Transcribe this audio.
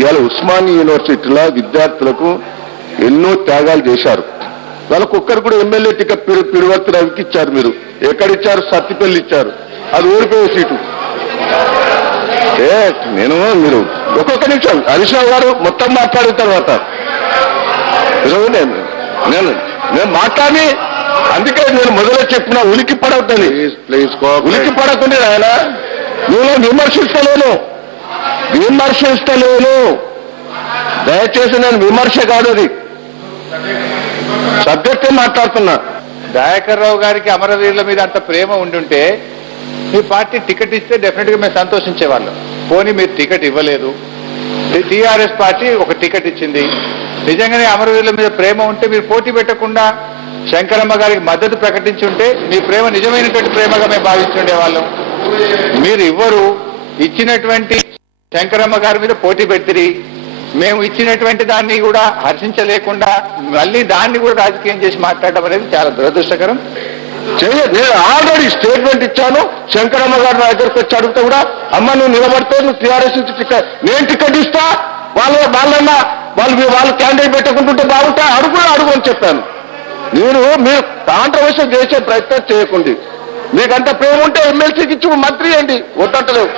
ఇవాళ ఉస్మానియా యూనివర్సిటీలో విద్యార్థులకు ఎన్నో త్యాగాలు చేశారు. వాళ్ళకు ఒక్కరు కూడా ఎమ్మెల్యే టికెట్ పిడువర్తి రవికి ఇచ్చారు. మీరు ఎక్కడిచ్చారు? సత్తిపల్లి ఇచ్చారు. అది ఓడిపోయే సీటు. నేను మీరు ఒక్కొక్క నిమిషం హరీష్ రావు గారు మొత్తం మాట్లాడిన తర్వాత నేను మాట్లాడి, అందుకే నేను మొదలు చెప్పిన ఉలికి పడవుతుంది. ఉలికి పడకుండా ఆయన నేను విమర్శిస్తలేను. దయచేసి నేను విమర్శ కాదు, అది సబ్జెక్టే మాట్లాడుతున్నా. దయాకర్ రావు గారికి అమరవీరుల మీద అంత ప్రేమ ఉండుంటే మీ పార్టీ టికెట్ ఇస్తే డెఫినెట్ గా మేము సంతోషించేవాళ్ళం. పోనీ మీరు టికెట్ ఇవ్వలేదు, టీఆర్ఎస్ పార్టీ ఒక టికెట్ ఇచ్చింది. నిజంగానే అమరవీరుల మీద ప్రేమ ఉంటే మీరు పోటీ పెట్టకుండా శంకరమ్మ గారికి మద్దతు ప్రకటించి ఉంటే మీ ప్రేమ నిజమైనటువంటి ప్రేమగా మేము భావించుండేవాళ్ళం. మీరు ఇవ్వరు, ఇచ్చినటువంటి శంకరమ్మ గారి మీద పోటీ పెట్టిరి, మేము ఇచ్చినటువంటి దాన్ని కూడా హర్షించలేకుండా మళ్ళీ దాన్ని కూడా రాజకీయం చేసి మాట్లాడడం అనేది చాలా దురదృష్టకరం. నేను ఆల్రెడీ స్టేట్మెంట్ ఇచ్చాను. శంకరమ్మ గారు నా దగ్గరకు వచ్చి అడిగితే కూడా, అమ్మ నువ్వు నిలబడితే నువ్వు టీఆర్ఎస్ నుంచి టికెట్, నేను టికెట్ ఇస్తా, వాళ్ళన్నా వాళ్ళు క్యాండిడేట్ పెట్టకుంటుంటే బాగుంటా, అడుగు అని చెప్పాను. మీరు కాంట్రవర్షియల్ చేసే ప్రయత్నం చేయకండి. మీకంత ప్రేమ ఉంటే ఎమ్మెల్సీకి ఇచ్చి మంత్రి అండి, వద్దట్లేదు.